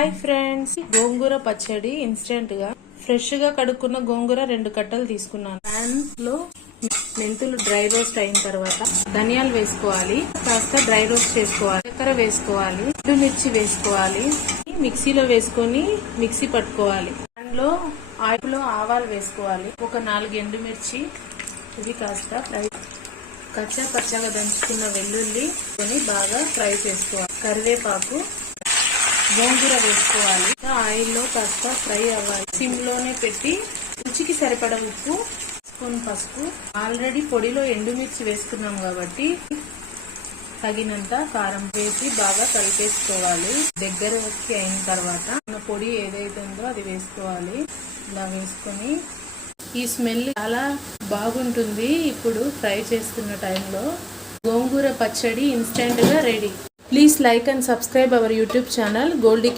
Hi friends, గోంగూర పచ్చడి instant గా fresh గా కడుక్కున్న గోంగూర 2 కట్టలు తీసుకున్నాను. ప్యాన్ లో మెంతులు డ్రై రోస్ట్ అయిన తర్వాత ధనియాలు వేసుకోవాలి, కాస్త డ్రై రోస్ట్ చేసుకోవాలి, చక్కెర వేసుకోవాలి, మిర్చి వేసుకోవాలి, మిక్సీలో వేసుకొని మిక్సీ పట్టుకోవాలి. ప్యాన్ లో ఆయిల్ లో ఆవాలు వేసుకోవాలి, ఒక 4 ఎండుమిర్చి, ఇవి కాస్త ఫ్రై, కచ్చా పచ్చగా దంచుకున్న వెల్లుల్లి బాగా ఫ్రై చేసుకోవాలి, కరివేపాకు, గోంగూర వేసుకోవాలి. ఆయిల్లో కాస్త ఫ్రై అవ్వాలి, సిమ్ లోనే పెట్టి రుచికి సరిపడ ఉప్పు, స్పూన్ పసుపు, ఆల్రెడీ పొడిలో ఎండుమిర్చి వేసుకున్నాం కాబట్టి తగినంత కారం వేసి బాగా కలిపేసుకోవాలి. దగ్గరకి అయిన తర్వాత మన పొడి ఏదైతే ఉందో అది వేసుకోవాలి. ఇలా వేసుకొని ఈ స్మెల్ చాలా బాగుంటుంది. ఇప్పుడు ఫ్రై చేస్తున్న టైంలో గోంగూర పచ్చడి ఇన్స్టెంట్ గా ready. Please like and subscribe our YouTube channel Goldie.